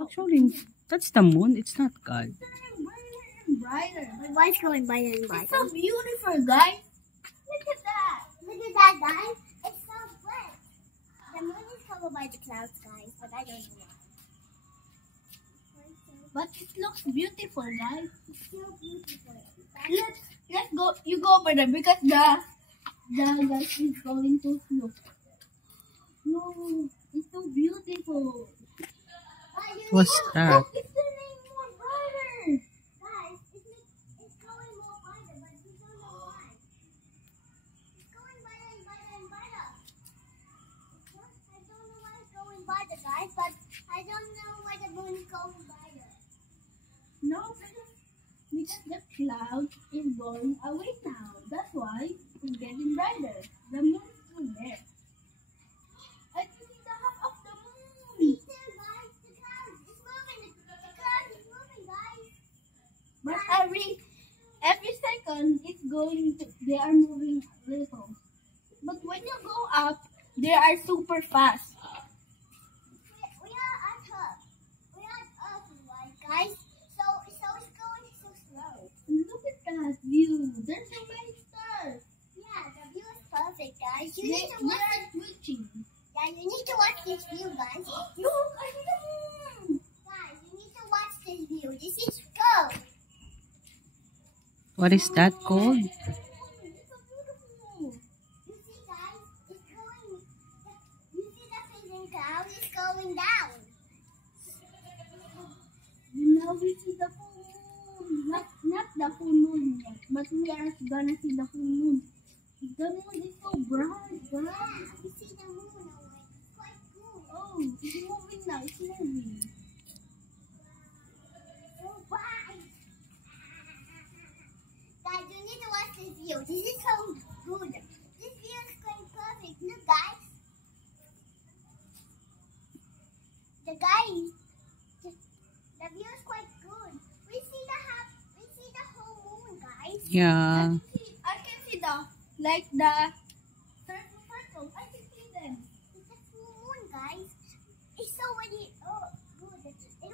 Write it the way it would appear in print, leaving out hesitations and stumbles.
Actually, that's the moon. It's not God. Brighter. Why is going brighter and brighter? It's so beautiful, guys. Look at that. Look at that, guys. It's so bright. The moon is covered by the clouds, guys, but I don't know why. But it looks beautiful, guys. It's so beautiful. Let's go. You go over there because the guys is going too slow. No, it's so beautiful. What's that? It's turning more brighter. Guys, it's going more brighter, but we don't know why. It's going brighter and brighter and brighter. I don't know why it's going brighter, guys, but I don't know why the moon is going brighter. No, because the cloud is going away now. That's why it's getting brighter. The moon is still there. I can see the half of the moon. Me too, guys. The cloud is moving. The cloud is moving, guys. But every second it's going to, they are moving a little. But when you go up, they are super fast. We are at Earth. We are at Earth, right, guys? So it's going so slow. Look at that view. There's so many stars. Yeah, the view is perfect, guys. You They need to watch are twitching. Yeah, you need to watch this view, guys. Look, I see the moon. Guys, you need to watch this view. This is gold. What is that called? It's so beautiful. You see, guys, it's going. You see the fading cloud is going down. Now we see the full moon. Not the full moon yet, but we are gonna see the full moon. The moon is so bright, Yeah, bright. you see the moon already. It's quite cool. Oh, it's moving now. It's moving. So bright. Guys, you need to watch this view. This is so good. This view is going perfect. Look, guys. The view is quite good. We see the whole moon, guys. Yeah. I can see the circle. I can see them. It's a full moon, guys. It's already